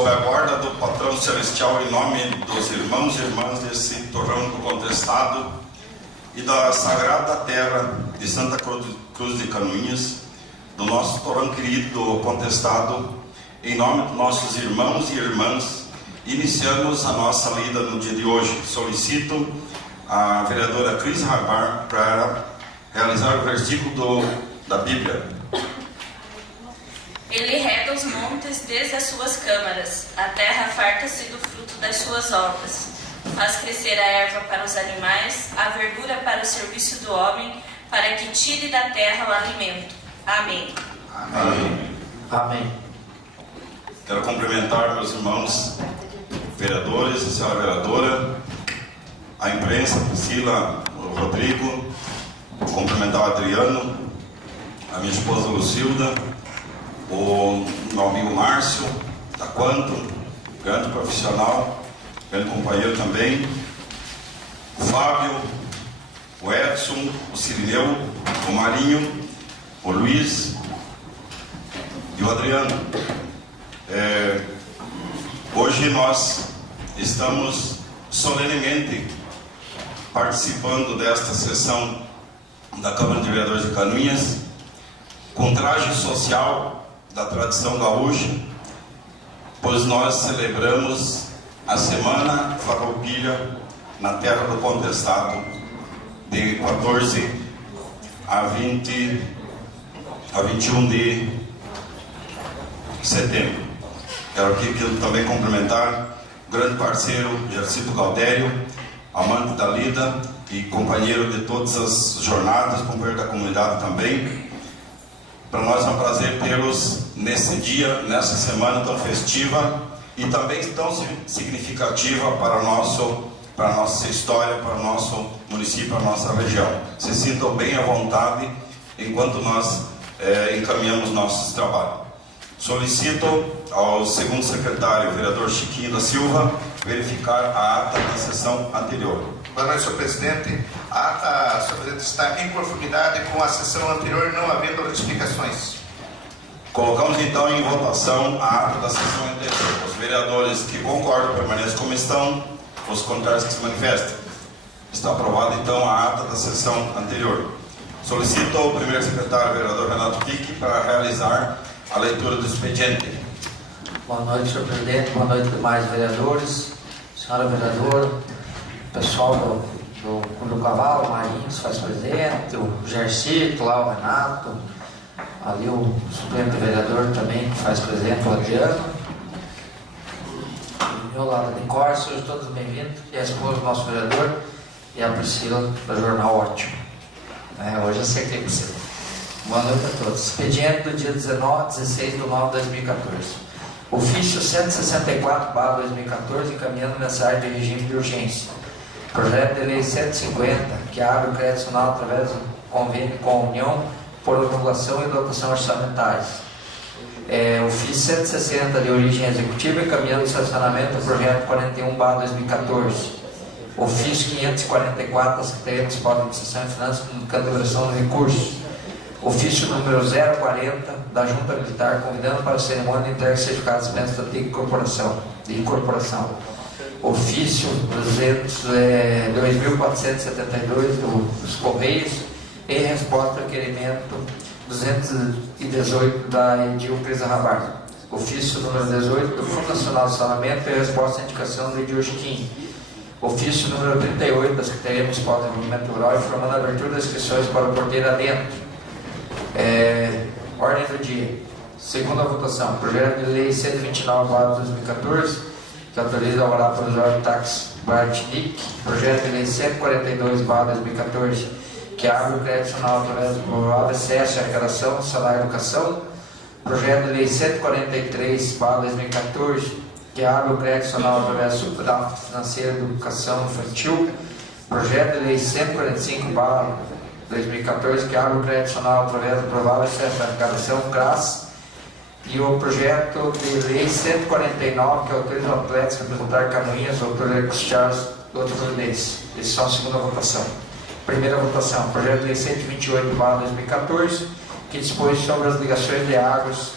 sob a guarda do patrão celestial, em nome dos irmãos e irmãs desse torrão do Contestado e da sagrada terra de Santa Cruz de Canoinhas, do nosso torrão querido do Contestado, em nome dos nossos irmãos e irmãs, iniciamos a nossa lida no dia de hoje. Solicito a vereadora Cris Rabar para realizar o versículo da Bíblia. Ele rega os montes desde as suas câmaras, a terra farta-se do fruto das suas obras. Faz crescer a erva para os animais, a verdura para o serviço do homem, para que tire da terra o alimento. Amém. Amém. Amém. Quero cumprimentar meus irmãos vereadores, a senhora vereadora, a imprensa, Priscila, o Rodrigo, cumprimentar o Adriano, a minha esposa Lucilda, o meu amigo Márcio, da Quanto, grande profissional, grande companheiro também, o Fábio, o Edson, o Cirineu, o Marinho, o Luiz e o Adriano. Hoje nós estamos solenemente participando desta sessão da Câmara de Vereadores de Canoinhas, com traje social da tradição gaúcha, pois nós celebramos a Semana Farroupilha na terra do Contestado, de 14 a 21 de setembro. Quero aqui também cumprimentar o grande parceiro Gercito Galdério, amante da lida e companheiro de todas as jornadas, companheiro da comunidade também. Para nós é um prazer tê-los nesse dia, nessa semana tão festiva e também tão significativa para a nossa história, para o nosso município, para a nossa região. Se sintam bem à vontade enquanto nós encaminhamos nossos trabalhos. Solicito ao segundo secretário, vereador Chiquinho da Silva, verificar a ata da sessão anterior. Boa noite, senhor presidente. A ata, senhor presidente, está em conformidade com a sessão anterior, não havendo retificações. Colocamos então em votação a ata da sessão anterior. Os vereadores que concordam permanecem como estão, os contrários que se manifestem. Está aprovada então a ata da sessão anterior. Solicito ao primeiro secretário, vereador Renato Pique, para realizar a leitura do expediente. Boa noite, senhor presidente. Boa noite, demais vereadores, senhora vereadora, pessoal do Cavalo, o Marinho se faz presente, o Gercito, lá o Renato, ali o suplente vereador também que faz presente, o Adriano. Do meu lado de cor, sejam todos bem-vindos, e a esposa do nosso vereador e a Priscila do Jornal Ótimo. Hoje eu acertei a Priscila. Boa noite a todos. Expediente do dia 16 de 9 de 2014. Ofício 164/2014, encaminhando mensagem de regime de urgência. Projeto de Lei 150, que abre o crédito nacional através do convênio com a União por anulação e dotação orçamentárias. Ofício 160, de origem executiva, encaminhando o sancionamento do projeto 41/2014. Ofício 544, da Secretaria Municipal de Administração e Finanças, comunicando a versão de recursos. Ofício número 040, da Junta Militar, convidando para a cerimônia de entrega de certificados de dispensa de incorporação. Ofício 2472 dos Correios, em resposta ao requerimento 218 da Edil Cris Rabar. Ofício número 18 do Fundo Nacional de Saneamento, em resposta à indicação do Edil Chiquinho. Ofício número 38 da Secretaria Municipal de Desenvolvimento Rural, informando a abertura das inscrições para o porteiro adentro. Ordem do dia. Segunda votação. Projeto de Lei 129/2014, que autoriza a orar pelo Jorge Tax Bartnick. Projeto de Lei 142/2014, que abre o crédito nacional através do provável acesso à arrecadação do salário e educação. Projeto de Lei 143/2014, que abre o crédito nacional através do superávit financeiro de educação infantil. Projeto de Lei 145/2014, que abre o crédito nacional através do provável acesso à arrecadação CRAS. E o projeto de Lei 149, que autoriza o Atlético a representar Canoinhas, autor é Charles Doutor Fluminense. Esses são a segunda votação. Primeira votação, projeto de Lei 128/2014, que dispõe sobre as ligações de águas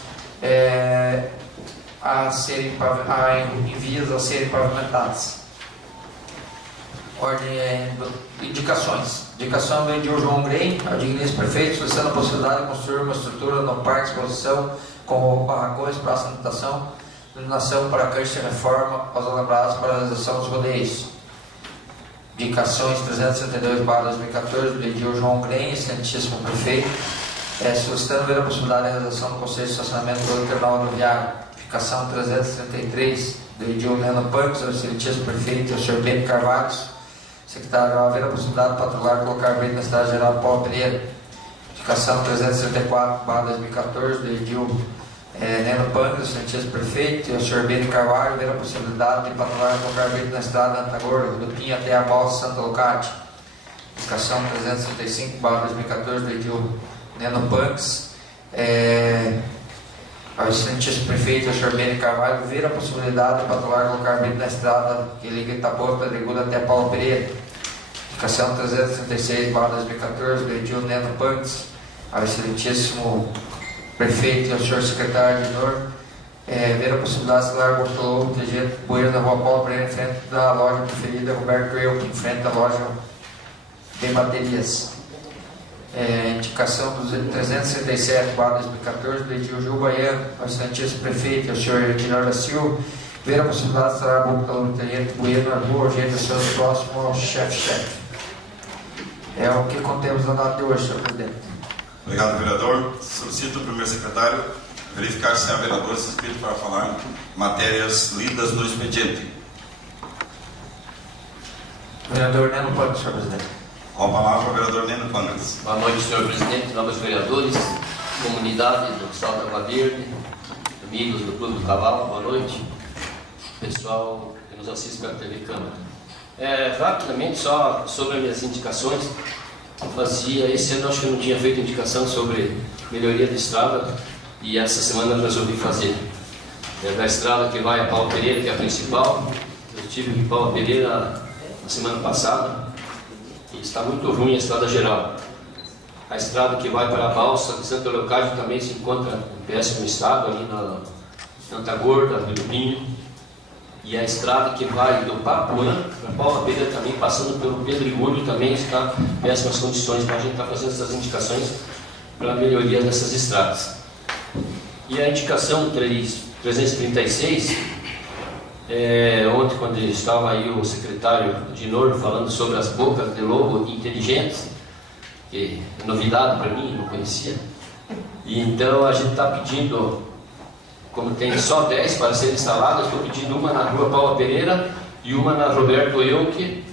em vias a serem pavimentadas. Indicações. Indicação do Edil João Grem, ao digníssimo prefeito, solicitando a possibilidade de construir uma estrutura no parque de exposição com barracões, praça de natação, iluminação para caixa de reforma, aos alambrados para a realização dos rodeios. Indicações 362/2014 do Edil João Grem, excelentíssimo prefeito, solicitando ver a possibilidade de realização do Conselho de Estacionamento do Terminal Rodoviário. Indicação 333 do Edil Neno Pancos, ao excelentíssimo prefeito, o Sr. Bento Carvalho, secretário, ao ver a possibilidade de patrulhar e colocar verde na Estrada Geral Paulo Pereira. Indicação 334/2014 do Edil Neno Pancos, excelentíssimo prefeito, e o Sr. Bento Carvalho, ver a possibilidade de patrulhar e colocar verde na Estrada Antagorda, do Pinho até a Balsa Santa Locate. Indicação 335/2014 do Edil Neno Pancos, ao excelentíssimo prefeito, o Sr. Bento Carvalho, ver a possibilidade de patrulhar e colocar verde na estrada que liga Itaboa, Pedregulho até Paulo Pereira. Indicação 336/2014 do Edil Neno Pancos, ao excelentíssimo prefeito e ao senhor secretário de NOR, ver a possibilidade de instalar o inteligente bueiro na rua Paulo Pereira, em frente da loja preferida Roberto Euck, em frente à loja de baterias. Indicação 367/2014 do Edil Gil Baiano, ao excelentíssimo prefeito e ao senhor Edinor da Silva, ver a possibilidade de instalar a boca do inteligente bueiro na rua Eugênio Santos, próximo ao chefe-chefe. É o que contemos na data de hoje, senhor presidente. Obrigado, vereador. Solicito ao primeiro secretário verificar se há vereadores inscritos para falar matérias lidas no expediente. Vereador Neno Pancos, senhor presidente. Com a palavra, o vereador Neno Pancos. Boa noite, senhor presidente, nobres vereadores, comunidade do Salto Água Verde, amigos do Clube do Cavalo, boa noite, pessoal que nos assiste pela TV Câmara. Rapidamente, só sobre as minhas indicações, esse ano acho que eu não tinha feito indicação sobre melhoria da estrada e essa semana eu resolvi fazer. Da estrada que vai a Paulo Pereira, que é a principal, eu estive em Paulo Pereira na semana passada e está muito ruim a estrada geral. A estrada que vai para a Balsa de Santa Leocádia também se encontra em péssimo estado, ali na Antagorda, Rio do Pinho. E a estrada que vai do Papuã para Paulo Pereira também, passando pelo Pedregulho, também está em péssimas condições. Então a gente está fazendo essas indicações para a melhoria dessas estradas. E a indicação 336, ontem quando estava aí o secretário de NOR falando sobre as bocas de lobo inteligentes, que é novidade para mim, não conhecia. E então a gente está pedindo, como tem só 10 para serem instaladas, estou pedindo uma na rua Paulo Pereira e uma na Roberto Euck,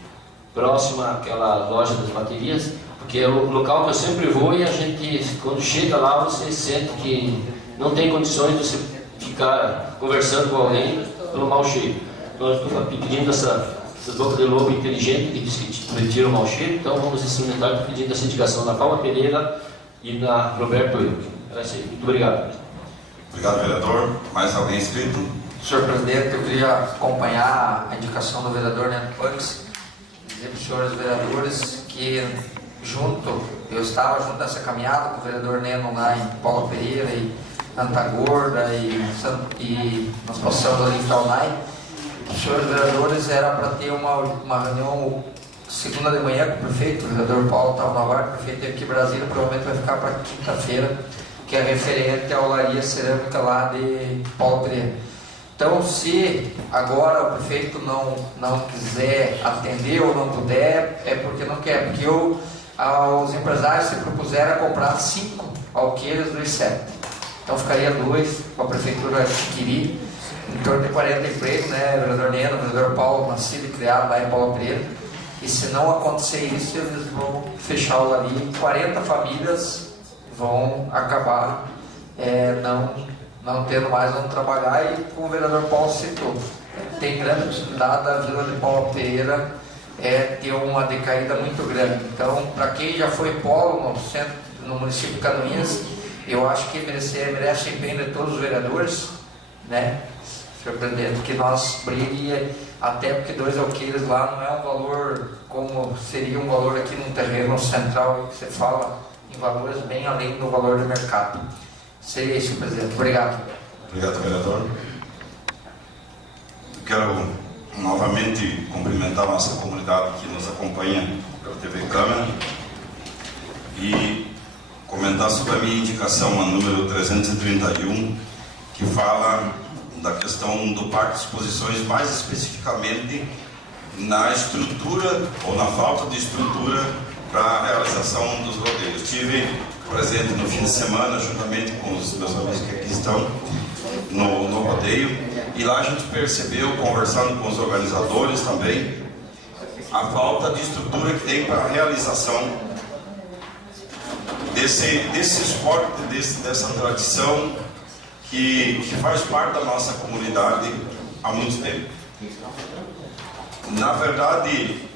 próxima àquela loja das baterias, porque é o local que eu sempre vou e a gente, quando chega lá, você sente que não tem condições de você ficar conversando com alguém pelo mau cheiro. Então eu estou pedindo essas bocas de lobo inteligente que diz que retira o mau cheiro, então vamos experimentar, estou pedindo essa indicação na Paulo Pereira e na Roberto Euck. Muito obrigado. Obrigado, vereador. Mais alguém inscrito? Senhor presidente, eu queria acompanhar a indicação do vereador Neno Pancos, dizer para os senhores vereadores que eu estava junto nessa caminhada com o vereador Neno lá em Paulo Pereira e Antagorda e nós passamos ali em Taunay. Os senhores vereadores era para ter uma reunião segunda de manhã com o prefeito, o vereador Paulo estava na hora, o prefeito aqui em Brasília, provavelmente vai ficar para quinta-feira, que é referente à olaria cerâmica lá de Paulo Pereira. Então, se agora o prefeito não quiser atender ou não puder, é porque não quer, porque os empresários se propuseram a comprar 5 alqueires do ICEP. Então ficaria 2 para a prefeitura adquirir, em torno de 40 empregos, né, vereador Neno, vereador Paulo, nascido e criado lá em Paulo Pereira. E se não acontecer isso, eles vão fechar a olaria e 40 famílias vão acabar não tendo mais onde trabalhar. E como o vereador Paulo citou, tem grande possibilidade da vila de Paulo Pereira ter uma decaída muito grande. Então, para quem já foi polo no município de Canoinhas, eu acho que merece empenho de todos os vereadores, né, senhor presidente, que nós brigue, até porque 2 alqueires lá não é um valor como seria um valor aqui num terreno central, que você fala em valores bem além do valor do mercado. Seria isso, presidente. Obrigado. Obrigado, vereador. quero novamente cumprimentar a nossa comunidade que nos acompanha pela TV Câmara e comentar sobre a minha indicação, a número 331, que fala da questão do Parque de Exposições, mais especificamente na estrutura ou na falta de estrutura para a realização dos rodeios. Estive presente no fim de semana, juntamente com os meus amigos que aqui estão, no rodeio, e lá a gente percebeu, conversando com os organizadores também, a falta de estrutura que tem para a realização desse esporte, dessa tradição que faz parte da nossa comunidade há muito tempo. Na verdade,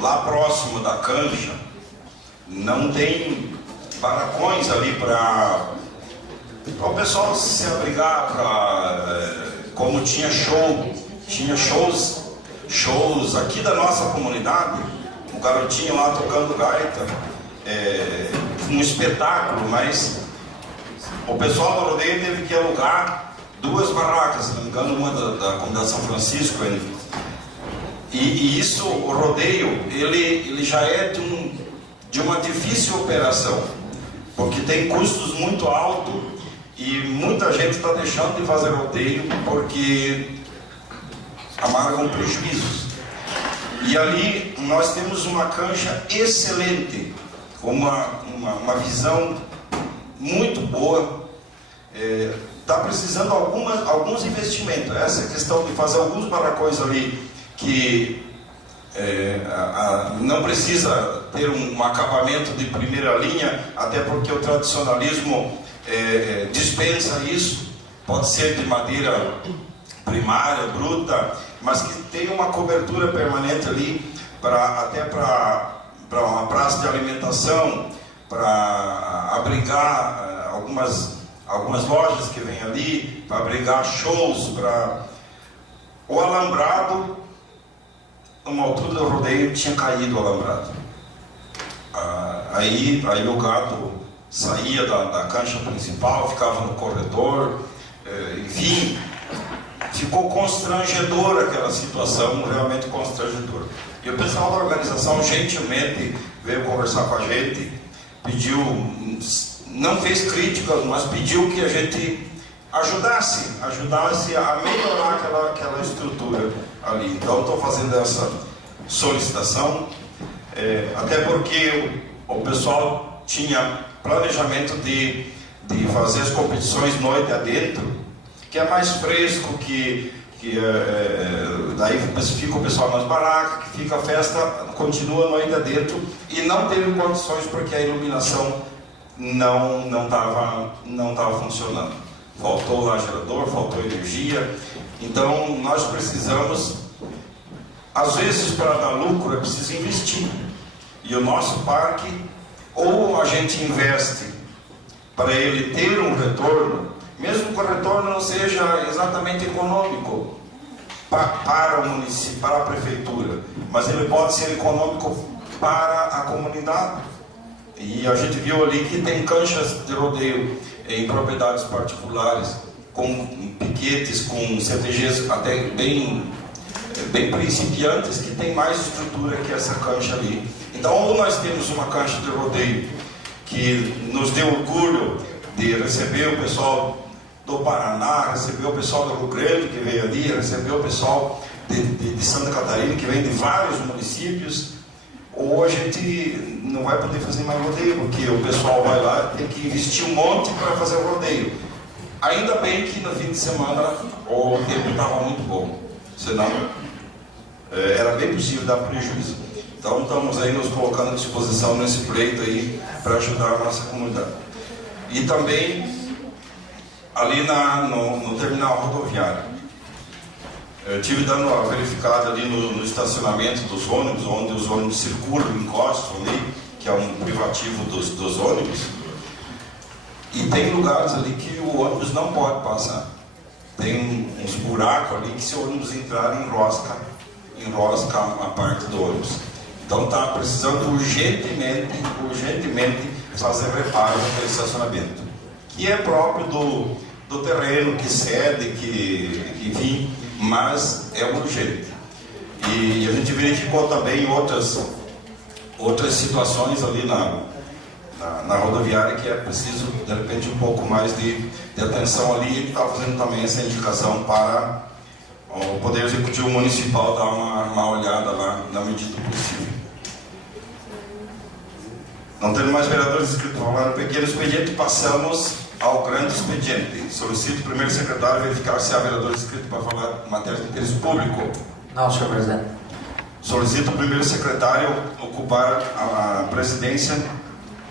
lá próximo da cancha, não tem barracões ali para o pessoal se abrigar, como tinha shows aqui da nossa comunidade, o garotinho lá tocando gaita, um espetáculo, mas o pessoal do rodeio teve que alugar 2 barracas, se não me engano, uma da comunidade São Francisco, e isso, o rodeio, ele já é de uma difícil operação, porque tem custos muito altos e muita gente está deixando de fazer rodeio porque amargam prejuízos. E ali nós temos uma cancha excelente, com uma visão muito boa. Está precisando alguns investimentos. Essa questão de fazer alguns barracões ali que não precisa ter um acabamento de primeira linha, até porque o tradicionalismo dispensa isso. Pode ser de madeira primária, bruta, mas que tenha uma cobertura permanente ali, até para uma praça de alimentação, para abrigar algumas lojas que vêm ali, para abrigar shows, o alambrado. Numa altura do rodeio tinha caído o alambrado. Aí o gado saía da cancha principal, ficava no corredor, enfim, ficou constrangedora aquela situação, realmente constrangedora. E o pessoal da organização gentilmente veio conversar com a gente, pediu, não fez críticas, mas pediu que a gente ajudasse a melhorar aquela estrutura ali. Então estou fazendo essa solicitação, até porque o pessoal tinha planejamento de fazer as competições noite adentro, que é mais fresco, daí fica o pessoal nas barracas, que fica a festa, continua noite adentro, e não teve condições porque a iluminação não estava funcionando. Faltou lá gerador, faltou energia. Então nós precisamos, às vezes, para dar lucro é preciso investir. E o nosso parque, ou a gente investe para ele ter um retorno, mesmo que o retorno não seja exatamente econômico para o município, para a prefeitura, mas ele pode ser econômico para a comunidade. E a gente viu ali que tem canchas de rodeio em propriedades particulares, com piquetes, com CTGs até bem principiantes, que tem mais estrutura que essa cancha ali. Então, ou nós temos uma cancha de rodeio que nos deu orgulho de receber o pessoal do Paraná, receber o pessoal do Rio Grande que veio ali, receber o pessoal de Santa Catarina, que vem de vários municípios, ou a gente não vai poder fazer mais rodeio, porque o pessoal vai lá, tem que investir um monte para fazer o rodeio. Ainda bem que no fim de semana o tempo estava muito bom, senão era bem possível dar prejuízo. Então estamos aí nos colocando à disposição nesse pleito aí para ajudar a nossa comunidade. E também ali no terminal rodoviário, eu estive dando uma verificada ali no estacionamento dos ônibus, onde os ônibus circulam, encostam ali, que é um privativo dos ônibus. E tem lugares ali que o ônibus não pode passar. Tem uns buracos ali que se o ônibus entrar, enrosca a parte do ônibus. Então está precisando urgentemente fazer reparo naquele estacionamento, que é próprio do terreno que cede, enfim, mas é urgente. E a gente verificou também outras situações ali na rodoviária que é preciso, de repente, um pouco mais de atenção ali. E está fazendo também essa indicação para o Poder Executivo Municipal dar uma olhada lá na medida do possível. Não tendo mais vereadores inscritos para falar no pequeno expediente, passamos ao grande expediente. Solicito o primeiro secretário verificar se há vereador inscrito para falar em matéria de interesse público. Não, senhor presidente. Solicito o primeiro secretário ocupar a presidência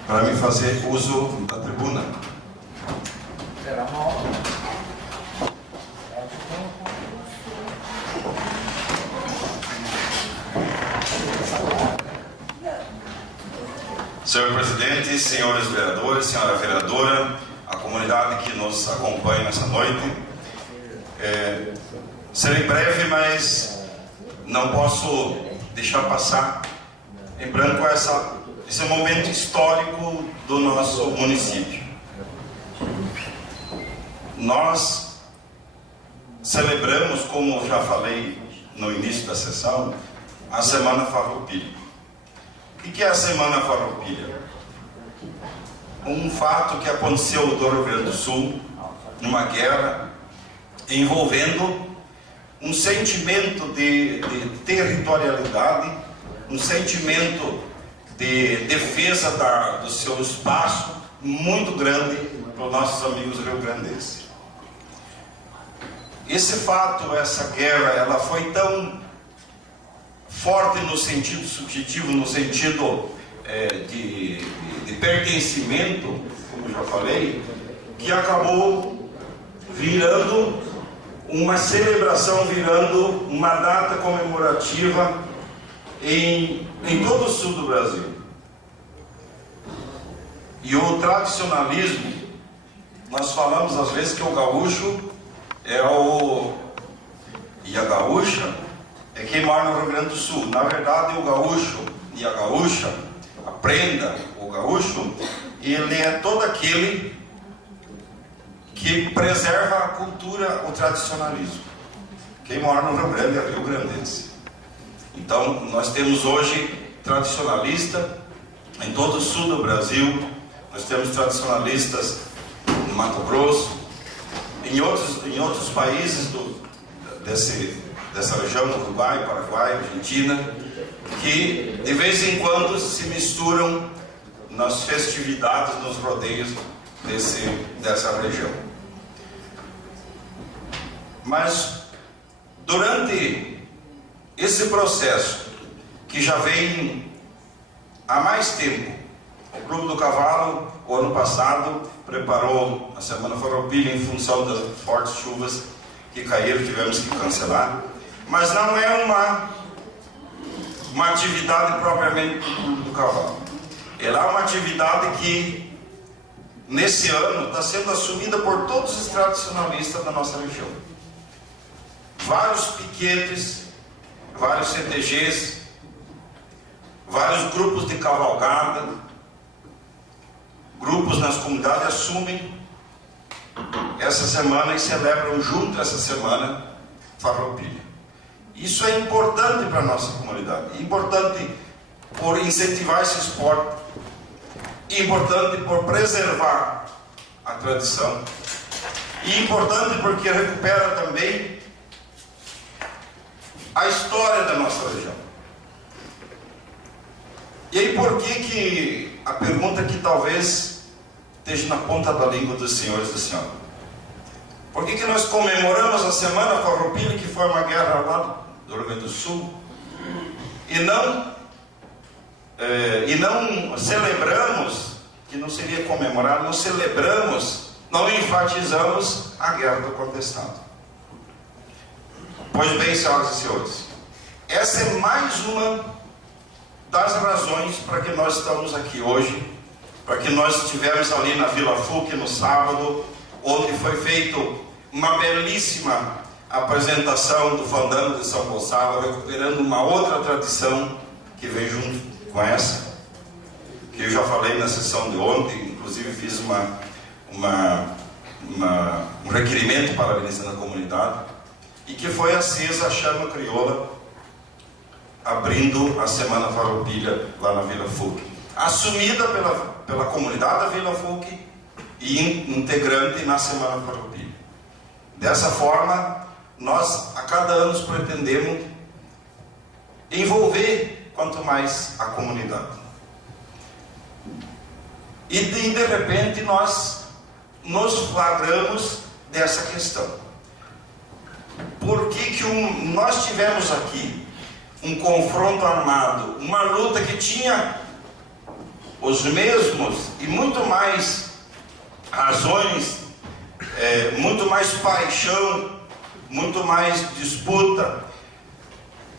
para me fazer uso da tribuna. Será uma honra. Senhor presidente, senhores vereadores, senhora vereadora, a comunidade que nos acompanha nessa noite, serei breve, mas não posso deixar passar em branco esse momento histórico do nosso município. Nós celebramos, como já falei no início da sessão, a Semana Farroupilha. O que é a Semana Farroupilha? Um fato que aconteceu no Rio Grande do Sul, numa guerra, envolvendo um sentimento de territorialidade, um sentimento de defesa do seu espaço muito grande para os nossos amigos rio-grandenses. Esse fato, essa guerra, ela foi tão forte no sentido subjetivo, no sentido de pertencimento, como já falei, que acabou virando uma celebração, virando uma data comemorativa em todo o sul do Brasil. E o tradicionalismo, nós falamos às vezes que o gaúcho e a gaúcha é quem mora no Rio Grande do Sul. Na verdade, o gaúcho e a gaúcha, a prenda, o gaúcho, ele é todo aquele que preserva a cultura, o tradicionalismo. Quem mora no Rio Grande é rio-grandense. Então, nós temos hoje tradicionalista em todo o sul do Brasil, nós temos tradicionalistas no Mato Grosso, em outros países dessa região, no Uruguai, Paraguai, Argentina, que de vez em quando se misturam nas festividades, nos rodeios dessa região. Mas durante esse processo, que já vem há mais tempo, o Clube do Cavalo, o ano passado, preparou a Semana Farroupilha em função das fortes chuvas que caíram, tivemos que cancelar. Mas não é uma atividade propriamente do Clube do Cavalo. Ela é uma atividade que, nesse ano, está sendo assumida por todos os tradicionalistas da nossa região. Vários piquetes, vários CTGs, vários grupos de cavalgada, grupos nas comunidades assumem essa semana e celebram junto essa semana Farroupilha. Isso é importante para a nossa comunidade, importante por incentivar esse esporte, importante por preservar a tradição, e importante porque recupera também a história da nossa região. E aí, por que a pergunta que talvez esteja na ponta da língua dos senhores e da senhora? Por que nós comemoramos a Semana Farroupilha, que foi uma guerra lá do Rio Grande do Sul, e não celebramos, que não seria comemorar, não celebramos, não enfatizamos a guerra do contestado? Pois bem, senhoras e senhores, essa é mais uma das razões para que nós estamos aqui hoje, para que nós estivemos ali na Vila FUC no sábado, onde foi feito uma belíssima apresentação do Fandango de São Gonçalo, recuperando uma outra tradição que vem junto com essa, que eu já falei na sessão de ontem, inclusive fiz um requerimento parabenizando a comunidade. e que foi acesa a chama crioula, abrindo a Semana Farroupilha lá na Vila Fuc, assumida pela comunidade da Vila Fuc e integrante na Semana Farroupilha. Dessa forma, nós a cada ano pretendemos envolver quanto mais a comunidade. E de repente nós nos flagramos dessa questão. Por que nós tivemos aqui um confronto armado, uma luta que tinha os mesmos e muito mais razões, muito mais paixão, muito mais disputa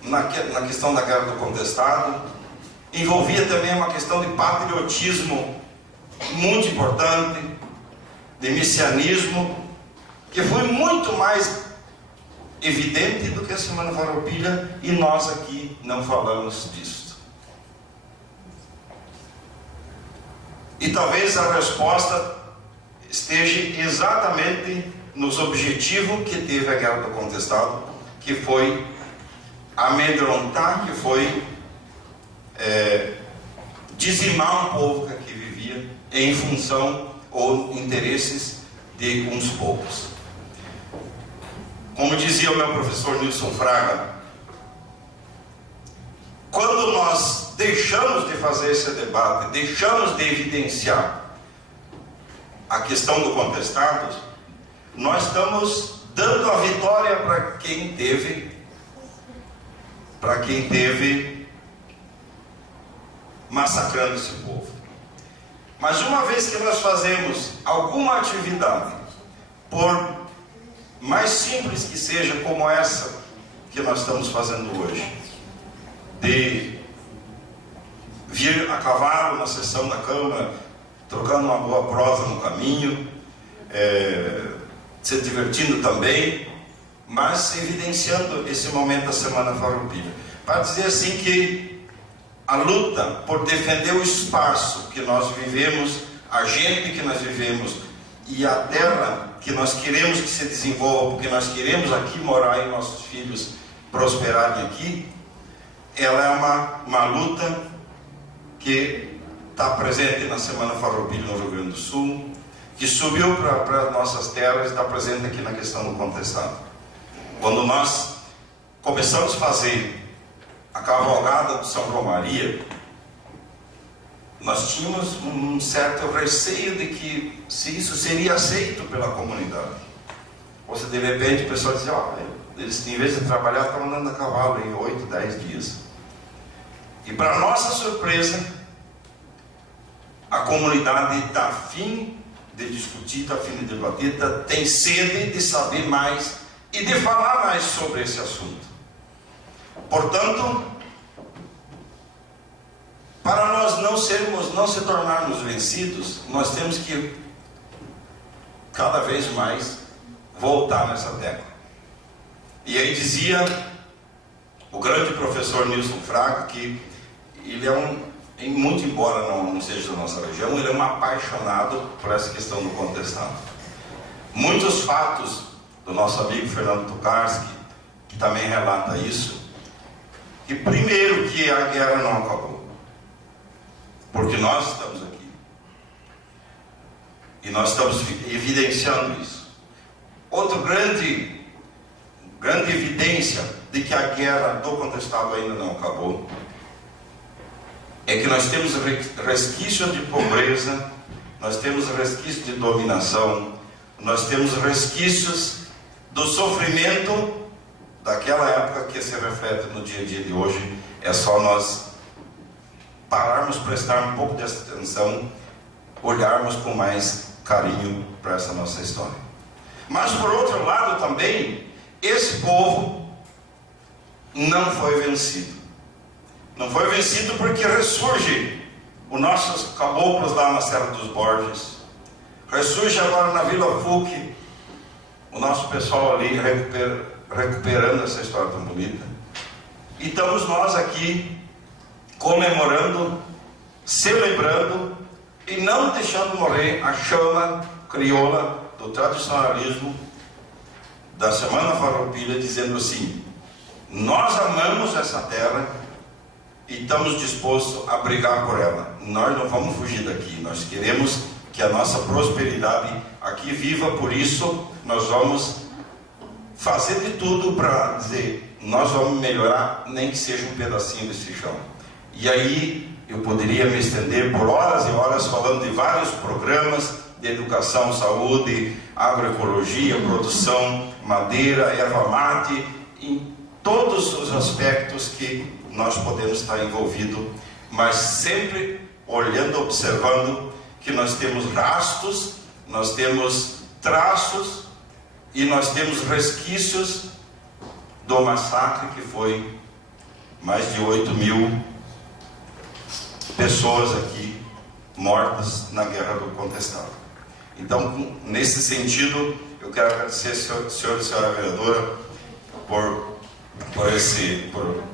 na questão da Guerra do Contestado, envolvia também uma questão de patriotismo muito importante, de messianismo, que foi muito mais evidente do que a Semana Farroupilha, e nós aqui não falamos disso. E talvez a resposta esteja exatamente nos objetivos que teve a Guerra do Contestado, que foi amedrontar, que foi dizimar um povo que aqui vivia em função ou interesses de uns poucos. Como dizia o meu professor Nilson Fraga, quando nós deixamos de fazer esse debate, deixamos de evidenciar a questão do contestado, nós estamos dando a vitória para quem teve massacrando esse povo. Mas uma vez que nós fazemos alguma atividade, por mais simples que seja, como essa que nós estamos fazendo hoje, de vir a cavalo na sessão da Câmara, trocando uma boa prosa no caminho, se divertindo também, mas evidenciando esse momento da Semana Farroupilha, para dizer assim que a luta por defender o espaço que nós vivemos, a gente que nós vivemos e a terra que nós queremos que se desenvolva, porque nós queremos aqui morar e nossos filhos prosperarem aqui, ela é uma luta que está presente na Semana Farroupilha no Rio Grande do Sul, que subiu para nossas terras e está presente aqui na questão do contestado. Quando nós começamos a fazer a cavalgada do São João Maria, nós tínhamos um certo receio de que se isso seria aceito pela comunidade. Ou se de repente o pessoal dizia, eles em vez de trabalhar estão andando a cavalo em 8, 10 dias. E para nossa surpresa, a comunidade está afim de discutir, está afim de debater, tem sede de saber mais e de falar mais sobre esse assunto. Portanto, para nós não se tornarmos vencidos, nós temos que cada vez mais voltar nessa tecla. E aí dizia o grande professor Nilson Fraga que ele muito embora não seja da nossa região, ele é um apaixonado por essa questão do contestado. Muitos fatos do nosso amigo Fernando Tukarski, que também relata isso, que primeiro que a guerra não acabou, porque nós estamos aqui e nós estamos evidenciando isso. Outra grande evidência de que a guerra do contestado ainda não acabou é que nós temos resquícios de pobreza, nós temos resquícios de dominação, nós temos resquícios do sofrimento daquela época que se reflete no dia a dia de hoje. É só nós pararmos, prestar um pouco de atenção, olharmos com mais carinho para essa nossa história. Mas por outro lado também, esse povo não foi vencido. Não foi vencido porque ressurge os nossos caboclos lá na Serra dos Borges, ressurge agora na Vila Fuc o nosso pessoal ali recuperando essa história tão bonita. E estamos nós aqui comemorando, celebrando e não deixando morrer a chama crioula do tradicionalismo da Semana Farroupilha, dizendo assim: nós amamos essa terra e estamos dispostos a brigar por ela. Nós não vamos fugir daqui, nós queremos que a nossa prosperidade aqui viva, por isso nós vamos fazer de tudo para dizer: nós vamos melhorar, nem que seja um pedacinho desse chão. E aí eu poderia me estender por horas e horas falando de vários programas de educação, saúde, agroecologia, produção, madeira, erva mate, em todos os aspectos que nós podemos estar envolvidos, mas sempre olhando, observando que nós temos rastros, nós temos traços e nós temos resquícios do massacre que foi mais de 8.000 pessoas aqui mortas na Guerra do Contestado. Então, nesse sentido, eu quero agradecer, senhor e senhora vereadora, por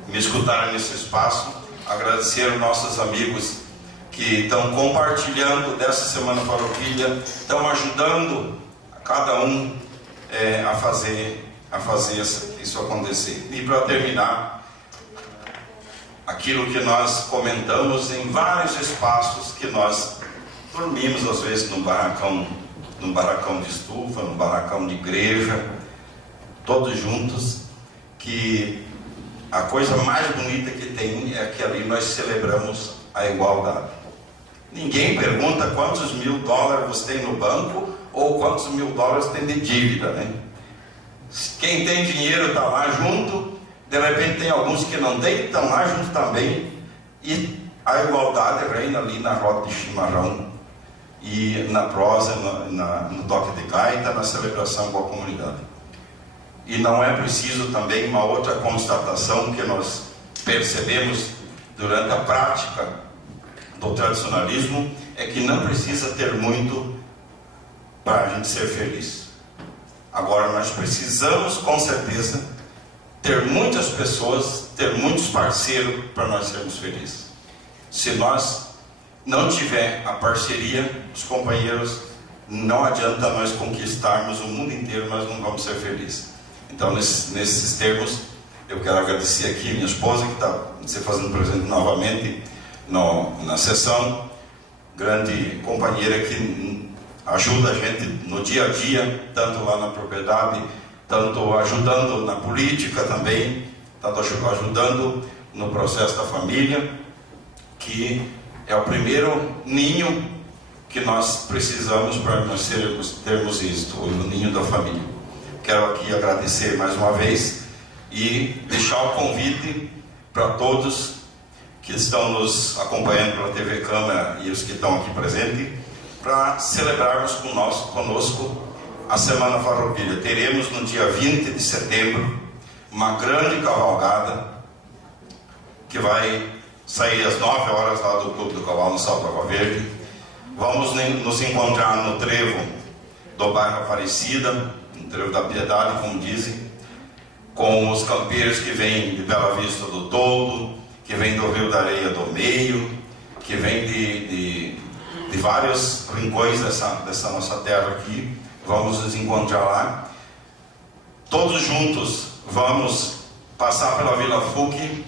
me escutarem nesse espaço, agradecer aos nossos amigos que estão compartilhando dessa Semana Farroupilha, estão ajudando cada um a fazer isso acontecer. E para terminar, aquilo que nós comentamos em vários espaços que nós dormimos às vezes num barracão de estufa, num barracão de igreja, todos juntos, que a coisa mais bonita que tem é que ali nós celebramos a igualdade. Ninguém pergunta quantos $1.000 você tem no banco ou quantos $1.000 tem de dívida, né? Quem tem dinheiro está lá junto, de repente tem alguns que não têm, estão lá junto também, e a igualdade reina ali na roda de chimarrão e na prosa, no toque de gaita, na celebração com a comunidade. E não é preciso também uma outra constatação que nós percebemos durante a prática do tradicionalismo, é que não precisa ter muito para a gente ser feliz. Agora nós precisamos, com certeza, ter muitas pessoas, ter muitos parceiros para nós sermos felizes. Se nós não tiver a parceria dos companheiros, não adianta nós conquistarmos o mundo inteiro, nós não vamos ser felizes. Então, nesses termos, eu quero agradecer aqui a minha esposa, que está se fazendo presente novamente na sessão, grande companheira que ajuda a gente no dia a dia, tanto lá na propriedade, tanto ajudando na política também, tanto ajudando no processo da família, que é o primeiro ninho que nós precisamos para nós termos isto, o ninho da família. Quero aqui agradecer mais uma vez e deixar o convite para todos que estão nos acompanhando pela TV Câmara e os que estão aqui presentes, para celebrarmos conosco a Semana Farroupilha. Teremos no dia 20 de setembro uma grande cavalgada que vai sair às 9 horas lá do Clube do Cavalo, no Salto Água Verde. Vamos nos encontrar no trevo do bairro Aparecida, no trevo da Piedade, como dizem, com os campeiros que vêm de Bela Vista do Toldo, que vêm do Rio da Areia do Meio, que vêm de vários rincões dessa nossa terra aqui. Vamos nos encontrar lá. Todos juntos vamos passar pela Vila Fuc,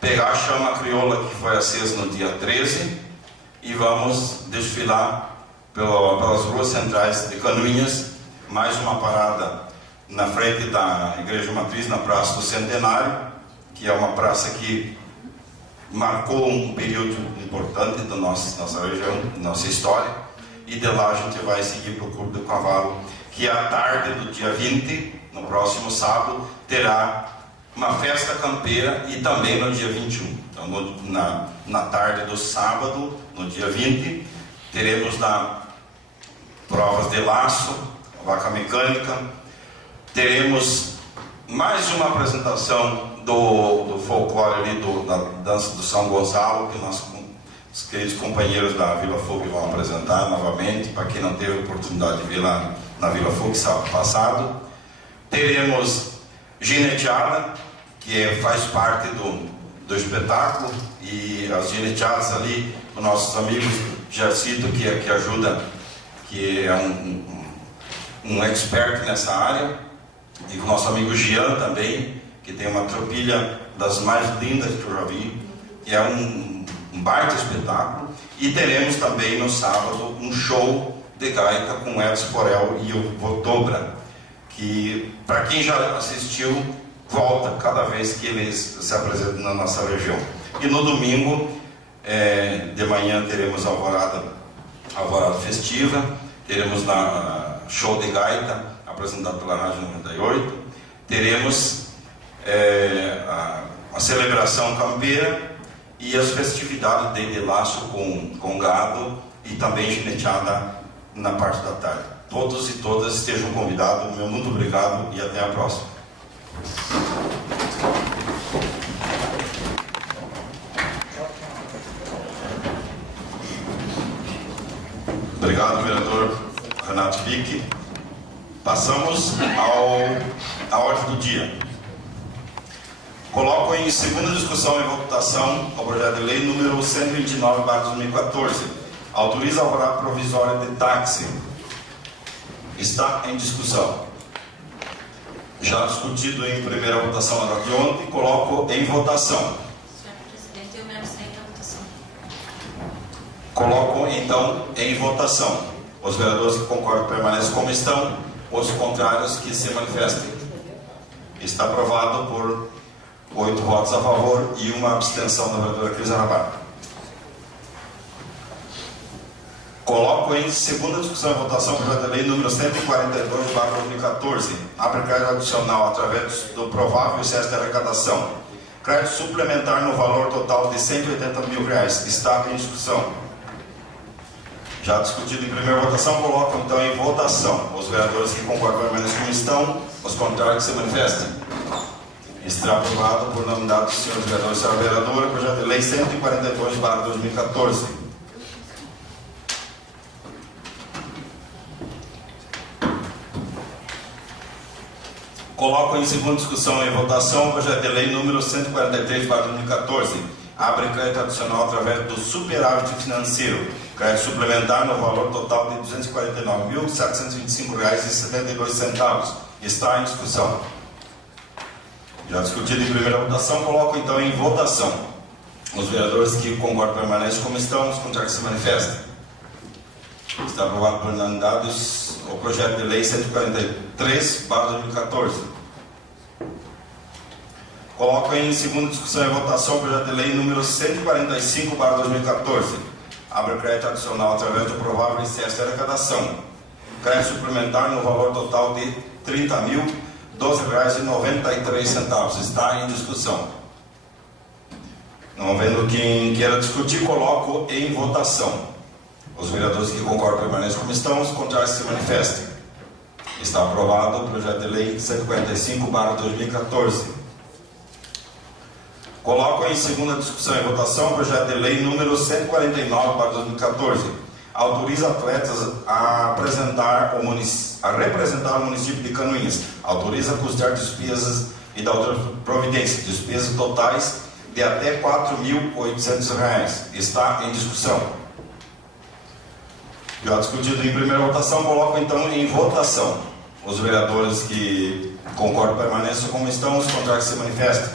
pegar a chama crioula que foi acesa no dia 13 e vamos desfilar pelas ruas centrais de Canoinhas. Mais uma parada na frente da Igreja Matriz, na Praça do Centenário, que é uma praça que marcou um período importante da nossa região, nossa história. E de lá a gente vai seguir para o Clube do Cavalo, que à tarde do dia 20, no próximo sábado, terá uma festa campeira, e também no dia 21. Então, na tarde do sábado, no dia 20, teremos provas de laço, vaca mecânica, teremos mais uma apresentação do folclore ali, da dança do São Gonçalo, que os queridos companheiros da Vila Fuc vão apresentar novamente, para quem não teve a oportunidade de ver lá na Vila Fuc sábado passado. Teremos gineteada, que faz parte do espetáculo, e as gineteadas ali, os nossos amigos Jarcito, que ajuda, que é um expert nessa área, e com o nosso amigo Jean também, que tem uma tropilha das mais lindas que eu já vi, que é um baita espetáculo. E teremos também no sábado um show de gaita com o Edson Porel e o Votobra, que para quem já assistiu, volta cada vez que eles se apresentam na nossa região. E no domingo, de manhã, teremos a alvorada festiva, teremos show de gaita, apresentado pela Rádio 98, teremos a celebração campeira e as festividades de laço com gado e também gineteada na parte da tarde. Todos e todas estejam convidados. Meu muito obrigado e até a próxima. Obrigado, vereador Renato Vick. Passamos à ordem do dia. Coloco em segunda discussão e votação o projeto de lei número 129/2014. Autoriza a alvará provisória de táxi. Está em discussão. Já discutido em primeira votação na data de ontem, coloco em votação. Senhor presidente, eu me abstenho da votação. Coloco então em votação. Os vereadores que concordam permanecem como estão, os contrários que se manifestem. Está aprovado por 8 votos a favor e uma abstenção da vereadora Cris Arabar. Coloco em segunda discussão e votação o projeto de lei número 142/2014. Abre crédito adicional através do provável excesso de arrecadação. Crédito suplementar no valor total de R$180 mil. Está em discussão. Já discutido em primeira votação, coloco então em votação. Os vereadores que concordam permanecem como estão, os contrários que se manifestem. Está aprovado por unanimidade dos senhores vereadores e senhora vereadora o projeto de lei 142/2014. Coloco em segunda discussão e votação o projeto de lei número 143/2014. Abre crédito adicional através do superávit financeiro. Crédito suplementar no valor total de R$ 249.725,72. Está em discussão. Já discutido em primeira votação, coloco então em votação. Os vereadores que concordam permanecem como estão, os contrários se manifestem. Está aprovado por unanimidade o projeto de lei 143/2014. Coloco em segunda discussão e votação o projeto de lei número 145/2014. Abre crédito adicional através do provável excesso de arrecadação. Crédito suplementar no valor total de R$ 30.012,93. Está em discussão. Não havendo quem queira discutir, coloco em votação. Os vereadores que concordam permanecem como estão, os contrários se manifestem. Está aprovado o projeto de lei 145/2014. Coloco em segunda discussão e votação o projeto de lei número 149/2014. Autoriza atletas a representar o município de Canoinhas. Autoriza a custear despesas e dar outras providências. Despesas totais de até R$ 4.800. Está em discussão. Já discutido em primeira votação, coloco então em votação. Os vereadores que concordam permanecem como estão, os contrários se manifestam.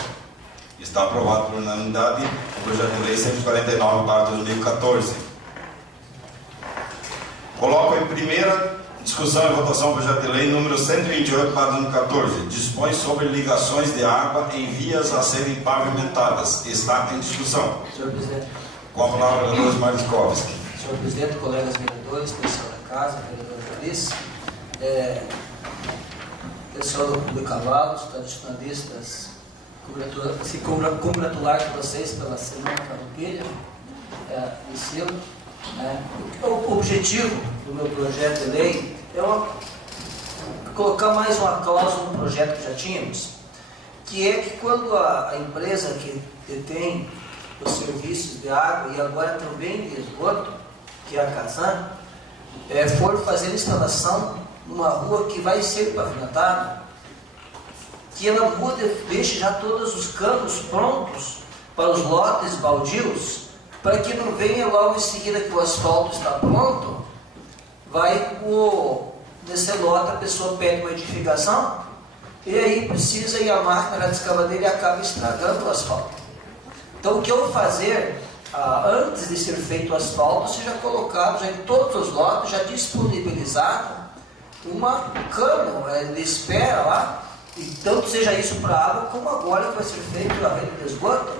Está aprovado por unanimidade o projeto de lei 149/2014. Coloco em primeira discussão e votação o projeto de lei número 128/2014. Dispõe sobre ligações de água em vias a serem pavimentadas. Está em discussão. Senhor presidente. Com a palavra, vereador Mariskovski. Senhor presidente, colegas vereadores, pessoal da casa, vereador Feliz, pessoal do Clube Cavalos, tradicionalistas, se congratular com vocês pela Semana Farroupilha, esse ano. O objetivo do meu projeto de lei é colocar mais uma cláusula no projeto que já tínhamos, que é que quando a empresa que detém os serviços de água e agora também de esgoto, que é a Casan, for fazer a instalação numa rua que vai ser pavimentada, que ela deixe já todos os canos prontos para os lotes baldios, para que não venha logo em seguida que o asfalto está pronto, nesse lote a pessoa pede uma edificação e aí precisa ir a máquina da escavadeira e acaba estragando o asfalto. Então o que eu vou fazer, antes de ser feito o asfalto, seja colocado já em todos os lotes, já disponibilizado uma cama de espera lá, e tanto seja isso para água, como agora que vai ser feito a rede de esgoto,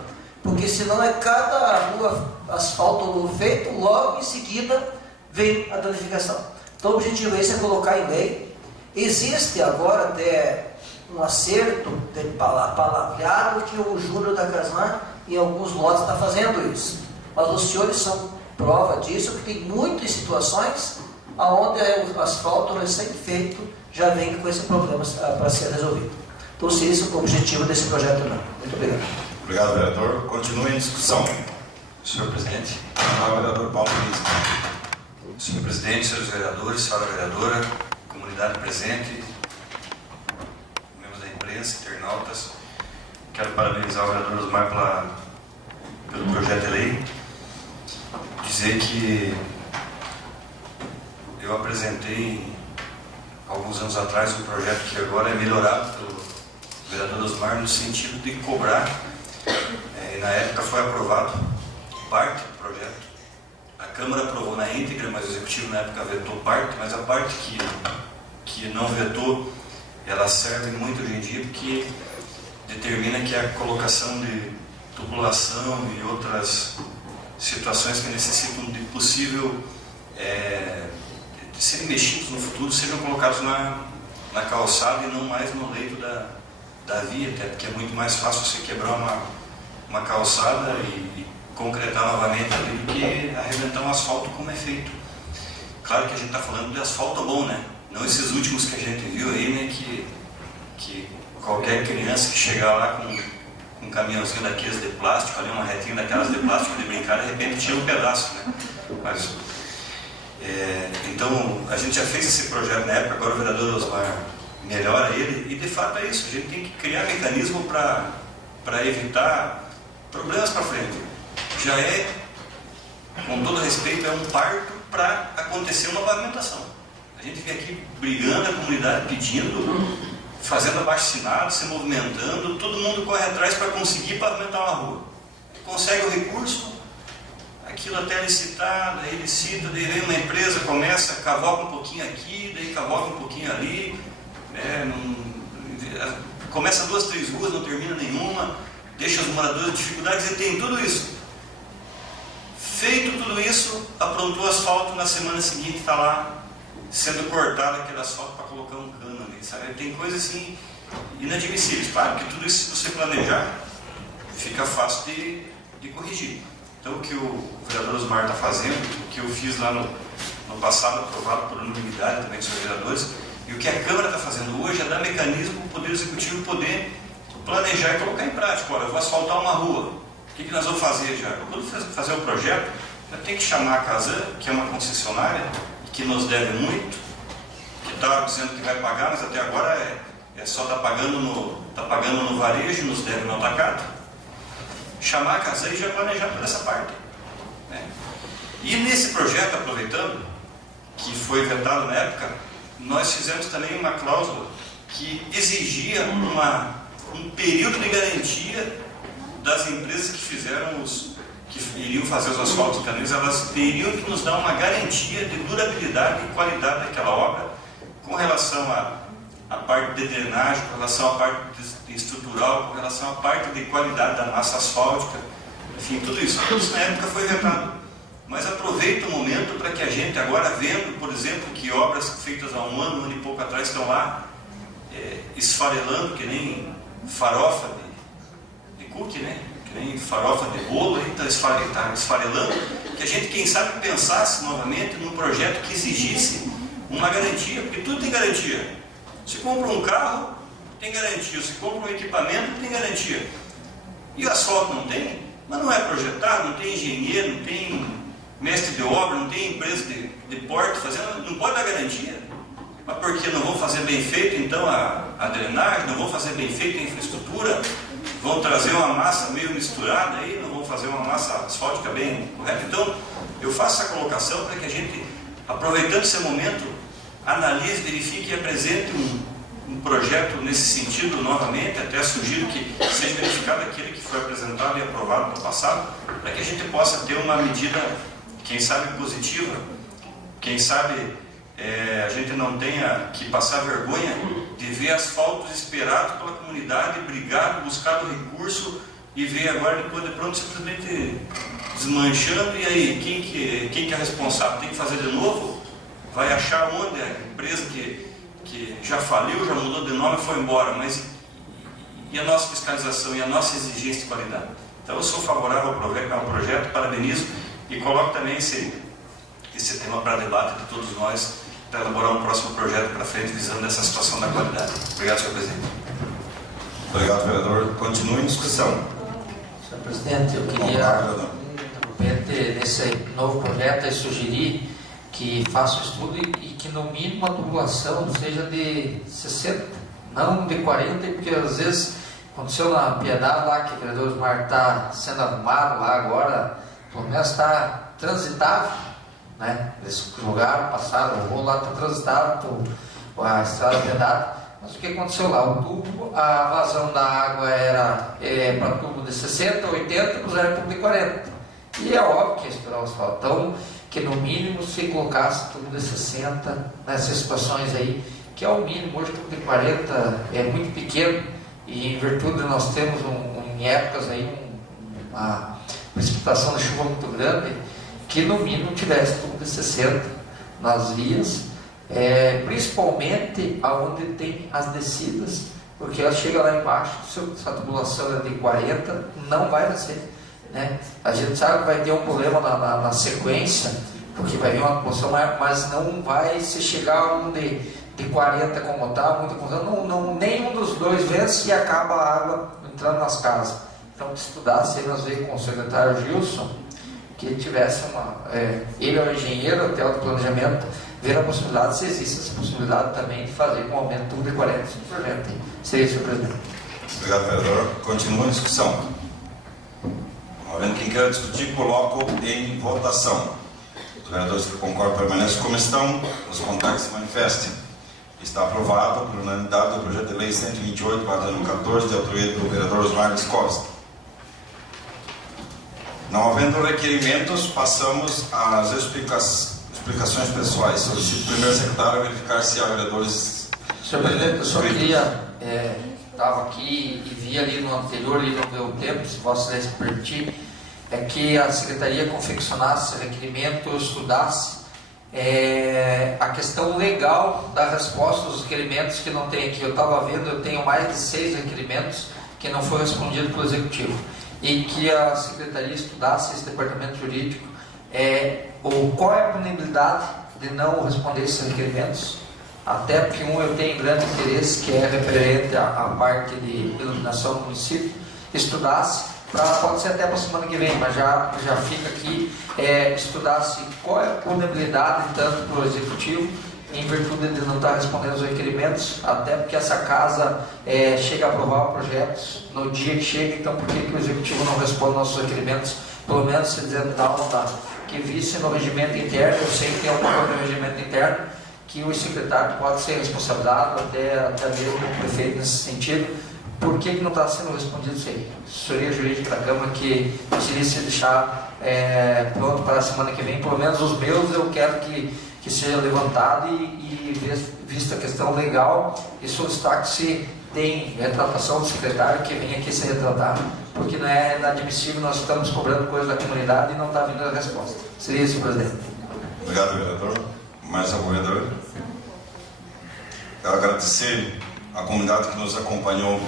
porque senão é cada rua asfalto novo feito, logo em seguida vem a danificação. Então o objetivo é colocar em lei. Existe agora até um acerto de palavreado que o Júnior da Casan em alguns lotes está fazendo isso. Mas os senhores são prova disso, que tem muitas situações onde o asfalto recém-feito já vem com esse problema para ser resolvido. Então, se esse é o objetivo desse projeto, não. Muito obrigado. Obrigado, vereador. Continue em discussão. Senhor presidente. Agora, vereador Paulo Luiz. Senhor presidente, senhores vereadores, senhora vereadora, comunidade presente, membros da imprensa, internautas, quero parabenizar o vereador Osmar pelo projeto de lei. Dizer que eu apresentei alguns anos atrás um projeto que agora é melhorado pelo vereador Osmar no sentido de cobrar, e na época foi aprovado parte do projeto. A Câmara aprovou na íntegra, mas o Executivo na época vetou parte, mas a parte que não vetou, ela serve muito hoje em dia, porque determina que a colocação de tubulação e outras situações que necessitam de possível de serem mexidos no futuro, sejam colocados na calçada e não mais no leito da via, até porque é muito mais fácil você quebrar uma calçada e concretar novamente ali do que arrebentar um asfalto como é feito. Claro que a gente está falando de asfalto bom, né? Não esses últimos que a gente viu aí, né? Que qualquer criança que chegar lá com um caminhãozinho daqueles de plástico, ali uma retinha daquelas de plástico de brincar, de repente tira um pedaço, né? Mas, então, a gente já fez esse projeto na época, agora o vereador Osmar melhora ele, e de fato é isso, a gente tem que criar mecanismo para evitar problemas para frente. Já com todo respeito, é um parto para acontecer uma pavimentação. A gente vem aqui brigando, a comunidade pedindo, fazendo abaixo-assinado, se movimentando, todo mundo corre atrás para conseguir pavimentar uma rua. Consegue o recurso, aquilo até licitar, daí licita, daí vem uma empresa, começa, cavoca um pouquinho aqui, daí cavoca um pouquinho ali, começa 2, 3 ruas, não termina nenhuma, deixa os moradores em dificuldades, e tem tudo isso. Feito tudo isso, aprontou o asfalto, na semana seguinte está lá sendo cortado aquele asfalto para colocar um cano ali, sabe? Tem coisas assim inadmissíveis. Claro que tudo isso, se você planejar, fica fácil de corrigir. Então, o que o vereador Osmar está fazendo, o que eu fiz lá no passado, aprovado por unanimidade também com os vereadores, e o que a Câmara está fazendo hoje é dar mecanismo para o Poder Executivo poder planejar e colocar em prática. Olha, eu vou asfaltar uma rua. O que nós vamos fazer já? Quando fazer o projeto, já tem que chamar a Casan, que é uma concessionária, que nos deve muito, que está dizendo que vai pagar, mas até agora só está pagando no varejo, nos deve no atacado. Chamar a Casan e já planejar toda essa parte. Né? E nesse projeto, aproveitando, que foi vetado na época, nós fizemos também uma cláusula que exigia um período de garantia das empresas que iriam fazer os asfaltos e caminhos. Elas teriam que nos dar uma garantia de durabilidade e qualidade daquela obra com relação à parte de drenagem, com relação à parte estrutural, com relação à parte de qualidade da massa asfáltica, enfim, tudo isso. Isso na época foi vetado. Mas aproveita o momento para que a gente agora, vendo, por exemplo, que obras feitas há um ano e pouco atrás estão lá esfarelando, que nem farofa de cookie, né? Que nem farofa de bolo, está esfarelando, que a gente, quem sabe, pensasse novamente num projeto que exigisse uma garantia, porque tudo tem garantia. Se compra um carro, tem garantia. Se compra um equipamento, tem garantia. E o asfalto não tem? Mas não é projetado, não tem engenheiro, não tem mestre de obra, não tem empresa de porte fazendo, não pode dar garantia. Mas porque não vão fazer bem feito, então, a drenagem, não vão fazer bem feito a infraestrutura, vão trazer uma massa meio misturada aí, não vão fazer uma massa asfáltica bem correta. Então, eu faço essa colocação para que a gente, aproveitando esse momento, analise, verifique e apresente um projeto nesse sentido novamente, até sugiro que seja verificado aquele que foi apresentado e aprovado no passado, para que a gente possa ter uma medida, quem sabe positiva, quem sabe a gente não tenha que passar vergonha de ver asfaltos esperados pela comunidade, brigado, buscado recurso e ver agora depois de pronto simplesmente desmanchando. E aí, quem que é responsável? Tem que fazer de novo? Vai achar onde a empresa que já faliu, já mudou de nome e foi embora, mas e a nossa fiscalização e a nossa exigência de qualidade? Então eu sou favorável ao projeto, parabenizo e coloco também esse tema para debate de todos nós, para elaborar um próximo projeto para frente visando essa situação da qualidade. Obrigado, senhor presidente. Obrigado, vereador. Continue em discussão. Senhor presidente, eu queria, nesse novo projeto, sugerir que faça o estudo e que no mínimo a tubulação seja de 60, não de 40, porque às vezes aconteceu na Piedade lá que o vereador Osmar está sendo arrumado lá agora, pelo menos está transitável, né? Eles jogaram, passaram, o rolo lá está transitável, a estrada Piedade, mas o que aconteceu lá? O tubo, a vazão da água era para tubo de 60, 80, mas era tubo de 40. E é óbvio que ia estourar o asfalto. Então, que no mínimo se colocasse tubo de 60 nessas situações aí, que é o mínimo. Hoje tubo de 40 é muito pequeno e em virtude de nós temos em épocas aí uma precipitação de chuva muito grande, que no mínimo tivesse tubo de 60 nas vias, principalmente aonde tem as descidas, porque ela chega lá embaixo, se a tubulação é de 40, não vai descer. Né? A gente sabe que vai ter um problema na sequência, porque vai vir uma tubulação maior, mas não vai se chegar a um de 40 como está, muita confusão, nenhum dos dois vence e acaba a água entrando nas casas. Então, se estudasse, nós veio com o secretário Gilson, que tivesse ele é o engenheiro, até o planejamento, ver a possibilidade, se existe essa possibilidade também de fazer com aumento de 40 no projeto. Seria isso, senhor presidente. Obrigado, vereador. Continua a discussão. Havendo quem queira discutir, coloco em votação. Os vereadores que concordam permanecem como estão, os contrários se manifestem. Está aprovado por unanimidade o projeto de lei 128/2014, de autoria do vereador Osmar Liscovski. Não havendo requerimentos, passamos às explicações pessoais. Solicito primeiro secretário a verificar se há vereadores. Senhor presidente, eu só queria, estava aqui e vi ali no anterior, e não deu tempo, se Vossa Excelência permitir, que a Secretaria confeccionasse requerimento, estudasse a questão legal da resposta dos requerimentos que não tem aqui. Eu estava vendo, eu tenho mais de 6 requerimentos que não foram respondidos pelo Executivo. E que a Secretaria estudasse, esse departamento jurídico, qual é a punibilidade de não responder esses requerimentos, até porque eu tenho grande interesse, que é referente à parte de iluminação do município, estudasse, pode ser até para a semana que vem, mas já fica aqui, estudasse qual é a punibilidade tanto para o Executivo, em virtude de não estar respondendo os requerimentos, até porque essa casa chega a aprovar projetos no dia que chega, então por que o Executivo não responde aos nossos requerimentos, pelo menos se dizendo que visse no regimento interno, eu sei que tem alguma coisa no regimento interno, que o secretário pode ser responsabilizado, até mesmo o prefeito nesse sentido. Por que não está sendo respondido isso aí? Assessoria Jurídica da Câmara que seria se deixar pronto para a semana que vem, pelo menos os meus eu quero que seja levantado e vista a questão legal e solicitar que se tem retratação do secretário que venha aqui se retratar, porque não é inadmissível, nós estamos cobrando coisa da comunidade e não está vindo a resposta. Seria isso, presidente. Obrigado, vereador. Mais algum vereador? Quero agradecer a comunidade que nos acompanhou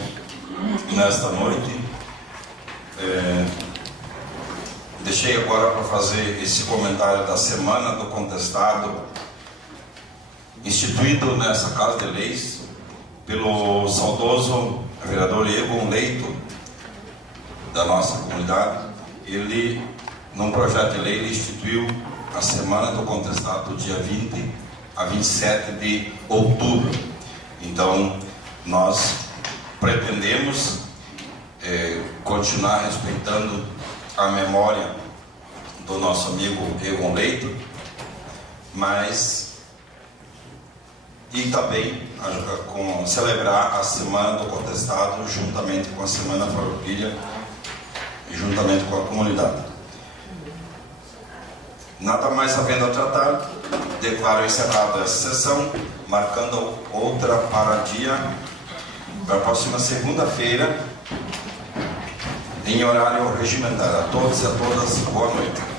nesta noite. Deixei agora para fazer esse comentário da Semana do Contestado, instituído nessa Casa de Leis pelo saudoso vereador Egon Leito, da nossa comunidade. Ele, num projeto de lei, ele instituiu a Semana do Contestado do dia 20 a 27 de outubro. Então, nós pretendemos continuar respeitando a memória do nosso amigo Egon Leito, mas e também celebrar a Semana do Contestado juntamente com a Semana Farroupilha e juntamente com a comunidade. Nada mais havendo a tratar, declaro encerrada essa sessão, marcando outra para a próxima segunda-feira, em horário regimentar. A todos e a todas, boa noite.